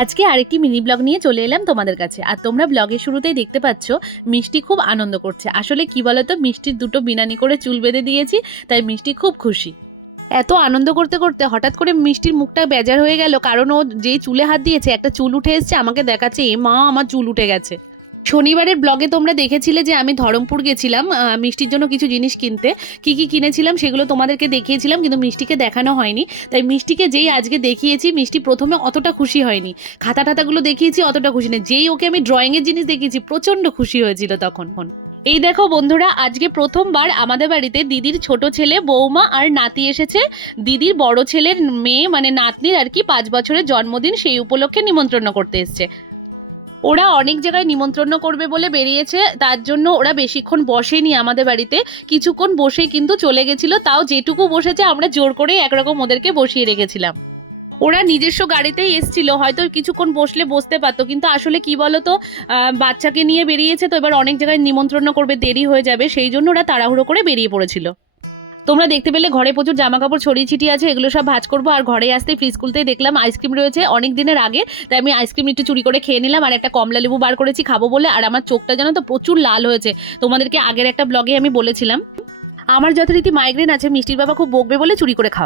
আজকে আরেকটি mini blog নিয়ে চলে এলাম তোমাদের কাছে। আর তোমরা ব্লগের শুরুতেই দেখতে পাচ্ছ মিষ্টি খুব আনন্দ করছে। আসলে কি বলতো, মিষ্টির দুটো বিনানি করে চুল বেঁধে দিয়েছি, তাই মিষ্টি খুব খুশি। এত আনন্দ করতে করতে হঠাৎ করে মিষ্টির মুখটা বেজার হয়ে গেল, কারণ ও যেই চুলে হাত দিয়েছে একটা চুল উঠে এসছে, আমাকে দেখাচ্ছে এ মা আমার চুল উঠে গেছে। শনিবারের ব্লগে তোমরা দেখেছিলে যে আমি ধরমপুর গেছিলাম মিষ্টির জন্য কিছু জিনিস কিনতে। কি কি কিনেছিলাম সেগুলো তোমাদেরকে দেখিয়েছিলাম, কিন্তু মিষ্টিকে দেখানো হয়নি। তাই মিষ্টিকে যেই আজকে দেখিয়েছি, মিষ্টি প্রথমে অতটা খুশি হয়নি। খাতা টাতাগুলো দেখিয়েছি, অতটা খুশি নেই। যেই ওকে আমি ড্রয়িংয়ের জিনিস দেখিয়েছি, প্রচণ্ড খুশি হয়েছিল তখন। এই দেখো বন্ধুরা, আজকে প্রথমবার আমাদের বাড়িতে দিদির ছোট ছেলে, বৌমা আর নাতি এসেছে। দিদির বড় ছেলের মেয়ে মানে নাতনির আর কি 5 বছরের জন্মদিন, সেই উপলক্ষে নিমন্ত্রণ করতে এসছে। ওরা অনেক জায়গায় নিমন্ত্রণ করবে বলে বেরিয়েছে, তার জন্য ওরা বেশিক্ষণ বসেনি আমাদের বাড়িতে। কিছুক্ষণ বসেই কিন্তু চলে গেছিল, তাও যেটুকু বসেছে আমরা জোর করে একরকম ওদেরকে বসিয়ে রেখেছিলাম। ওরা নিজস্ব গাড়িতেই এসছিল, হয়তো কিছুক্ষণ বসলে বসতে পারতো, কিন্তু আসলে কি বলতো, বাচ্চাকে নিয়ে বেরিয়েছে তো, এবার অনেক জায়গায় নিমন্ত্রণ করবে, দেরি হয়ে যাবে, সেই জন্য ওরা তাড়াহুড়ো করে বেরিয়ে পড়েছিল। তোমরা দেখতে পেলে ঘরে প্রচুর জামা কাপড় ছড়িয়ে ছিটিয়ে আছে, এগুলো সব ভাঁজ করবো। আর ঘরে আসতে ফ্রিজ খুলতেই দেখলাম আইসক্রিম রয়েছে অনেক দিনের আগে, তাই আমি আইসক্রিম একটু চুরি করে খেয়ে নিলাম। আর একটা কমলা লেবু বার করেছি খাবো বলে। আর আমার চোখটা জানো তো প্রচুর লাল হয়েছে, তোমাদেরকে আগের একটা ব্লগে আমি বলেছিলাম। আমার যথারীতি মাইগ্রেন আছে, মিষ্টির বাবা খুব বকবে বলে চুরি করে খাওয়া।